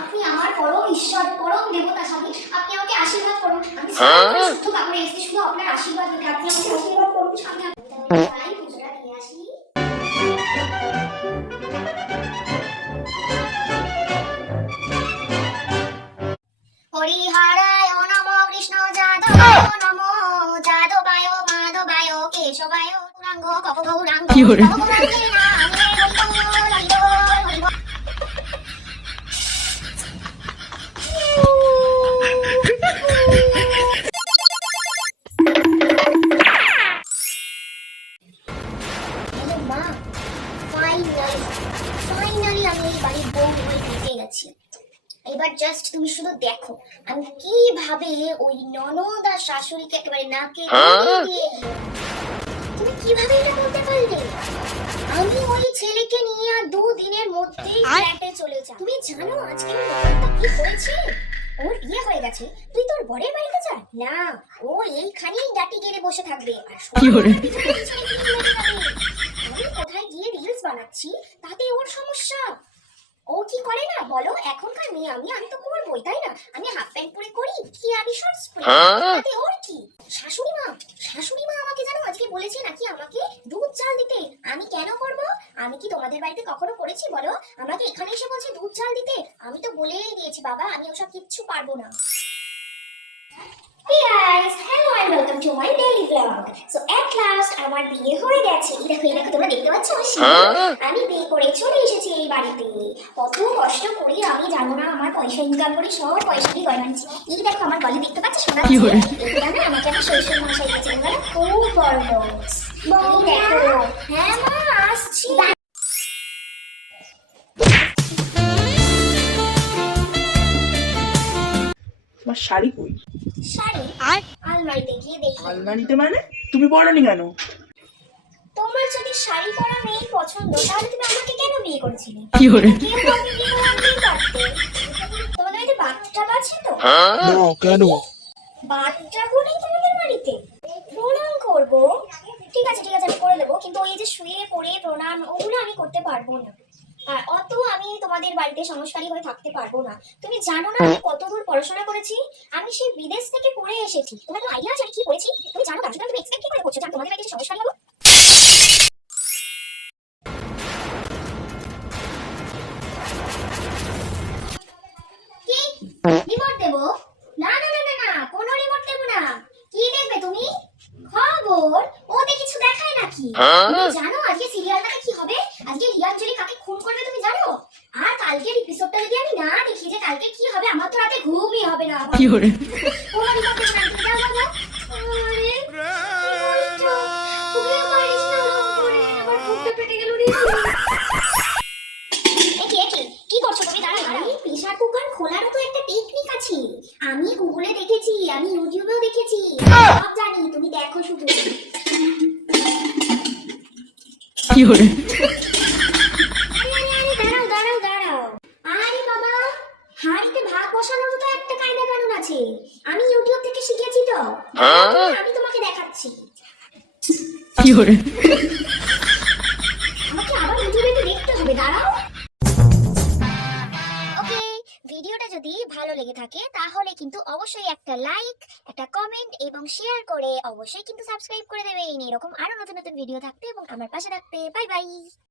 আপনি আমার পরম ঈশ্বর, পরম দেবতা স্বামী। আপনি আমাকে আশীর্বাদ করুন। আমি শুদ্ধ কাপড়ে এসেছি শুধু আপনার আশীর্বাদ নিতে। আপনি আমাকে আশীর্বাদ করুন স্বামী। তাই পুজোটা দিয়ে আসি। হরিহরায় নমঃ কৃষ্ণ যাদবায় নমঃ যাদবায় মাধবায় কেশবায় গৌরাঙ্গ গৌরাঙ্গ গৌরাঙ্গে নামে হরিবল হরিবল। হ্যালো মা, ফাইনালি আমি এই বাড়ির বউ হয়ে ঢুকে গেছি। এবার জাস্ট তুমি শুধু দেখো আমি কিভাবে ওই ননদ আর শাশুড়িকে একেবারে নাকে দিয়ে। তুমি কিভাবে এটা বলতে পারলে? আমি ওই ছেলেকে নিয়ে আর 2 দিনের মধ্যেই ফ্ল্যাটে চলে যাই। তুমি জানো আজকে ওর ননদটা কি করেছে? ওর বিয়ে হয়ে গেছে, তুই তোর বরের বাড়িতে যা না, ও এইখানেই ডাটি গেড়ে বসে থাকবে আর কি করে আমি কোথায় গিয়ে রিলস বানাচ্ছি তাতে ওর সমস্যা। ও কি করে না বলো? এখনকার মেয়ে আমি তো করবোই, তাই না? আমি হাফ প্যান্ট পরে করি কি, আমি শর্টস পরি, তাতে ওর কি? শাশুড়ি মা আমাকে জানো আজকে বলেছে নাকি আমাকে দুধ চাল দিতে। আমি কেন করব? আমি কি তোমাদের বাড়িতে কখনো করেছি বলো? আমাকে এখানে এসে বলছে দুধ চাল দিতে। আমি তো বলেই দিয়েছি বাবা আমি ওসব কিচ্ছু পারবো না। Hey guys, hello and welcome to my daily vlog. So at last আমার বিয়ে হয়ে গেছে। এই দেখো তোমরা দেখতে পাচ্ছ আমি বিয়ে করে চলে এসেছি এই বাড়িতে। কত কষ্ট করে আমি জানো না আমার পয়সা ইনকাম করে সব পয়সা দিয়ে গয়না নিচ্ছি। এই দেখো আমার গলে দেখতে পাচ্ছ সোনা আছে। এটা না আমাকে আমার শ্বশুর মশাই দিয়েছেন, বলো খুব বড় বক্স। এই দেখো হ্যাঁ মা আসছি। তোমার শাড়ি কই? শাড়ি আলমারিতে গিয়ে দেখি। আলমারিতে মানে? তুমি পরোনি কেন? তোমার যদি শাড়ি পরা মেয়ে পছন্দ তাহলে তুমি আমাকে কেন বিয়ে করেছিলে? কি করে? তোমাদের বাড়িতে বাথটাব আছে তো? না কেন? বাথটাবও নেই তোমাদের বাড়িতে? প্রণাম করবো, ঠিক আছে আমি করে দেবো, কিন্তু ওই যে শুয়ে পড়ে প্রণাম ওগুলো আমি করতে পারবো না। আর অত আমি তোমাদের বাড়িতে সংস্কারী হয়ে থাকতে পারবো না। তুমি জানো না আমি কত দূর পড়াশোনা করেছি? আমি সেই বিদেশ থেকে পড়ে এসেছি। তোমার কোনো আইডিয়া আছে আমি কি করেছি? তুমি জানো না, সুতরাং তুমি এক্সপেক্ট কি করে করছো যে আমি তোমাদের বাড়িতে সংস্কারী হবো? কি রিমোট দেবো? না কোনো রিমোট দেবো না। কি দেখবে তুমি? খবর? ওতে কিছু দেখায় নাকি? তুমি জানো আজকে সিরিয়ালটাতে কি হবে? আজকে রিয়াঞ্জলি কাকে খুন করবে তুমি জানো? আর কালকের এপিসোডটা যদি আমি না দেখি যে কালকে কি হবে, আমার তো রাতে ঘুমই হবে না। কি করে? কোনো রিমোট দেবো না, তুমি যাও। আরে তুমি মারিস না করে আমার বুকটা ফেটে গেল রে। কি করছো তুমি? দাঁড়াও, প্রেসার কুকার খোলারও তো একটা টেকনিক আছে। আমি গুগলে দেখেছি, আমি ইউটিউবেও দেখেছি, সব জানি, তুমি দেখো শুধু। কি করে? দাঁড়াও। আরে বাবা, হাঁড়িতে ভাত বসানোর তো একটা কায়দা কানুন আছে। আমি ইউটিউব থেকে শিখেছি তো, আমি তোমাকে দেখাচ্ছি। কি করে? আমাকে আবার ইউটিউবে দেখতে হবে, দাঁড়াও। ভিডিওটা যদি ভালো লেগে থাকে তাহলে কিন্তু অবশ্যই একটা লাইক, একটা কমেন্ট এবং শেয়ার করে অবশ্যই কিন্তু সাবস্ক্রাইব করে দেবেন এরকম আরো নতুন ভিডিও থাকতে এবং আমার পাশে থাকতে। Bye bye.